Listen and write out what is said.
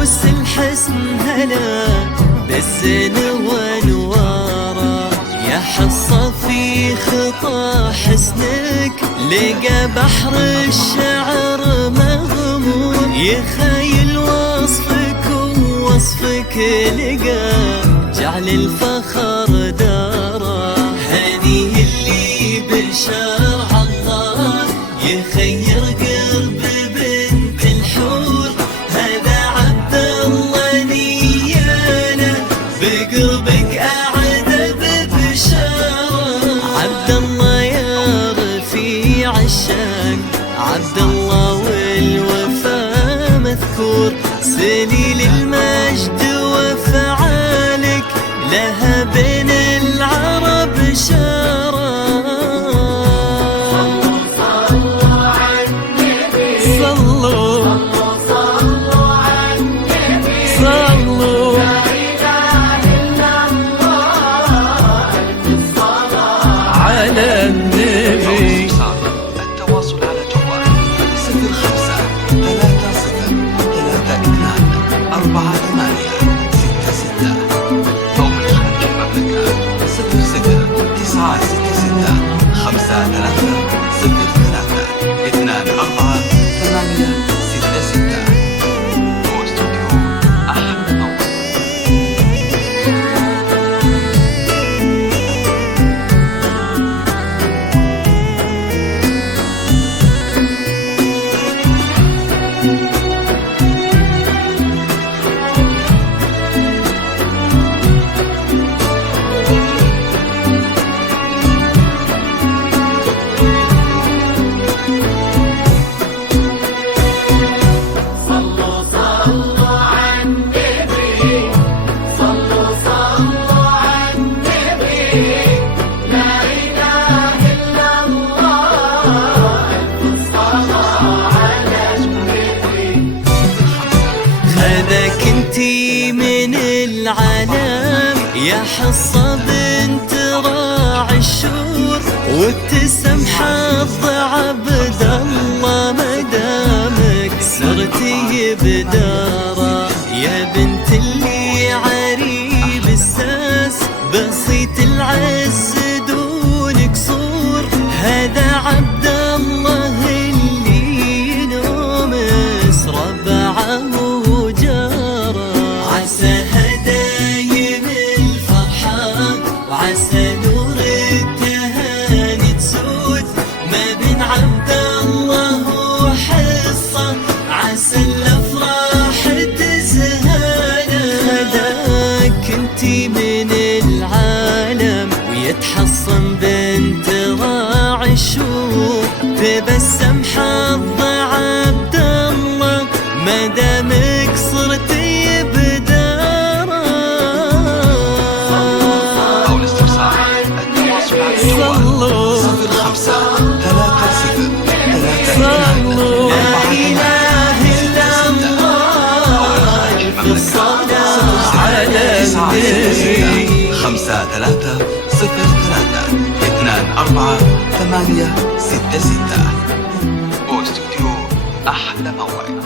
عروس الحسن هلا بالزين وانواره، يا حصة في خطى حسنك لقى بحر الشعر مغمور، يخيل وصفك ووصفك لقى جعل الفخر داره. هذه اللي بشرع الله يخير قرب بنت الحور، هذا عبد الله نياله بقربك أعد ببشاره. عبد الله يا رفيع الشان، عبد الله والوفا مذكور، سليل المجد وفعالك لها بين العرب شارة. التواصل على جوال 05-30-32-4866 أو من خارج المملكة 00-93-63-53-24-866 واستوديو أحمد موعد. هذاك انتي من العالم يا حصة بنت راعي الشور، وابتسم حظ عبد الله مدامك صرتي بداره. يا بنت اللي عريب الساس بسيط العز دون قصور، هذا عبد الله اللي نوم ربعه وجاره. عسى هدايم الفرحة وعسى نور التهاني تسود ما بين عبد الله وحصة، عسى الافراح تزهانا. هداك انتي من العالم ويتحصن بنت راعي الشور، تبسم حظ عبد الله مدامك صرتي بداره. أو الاستفسار التواصل على جوال 05-30-32-48-66 لا إله إلا الله في الصلاة على النبي. 05-3-03-24-866 واستوديو أحلى موعد.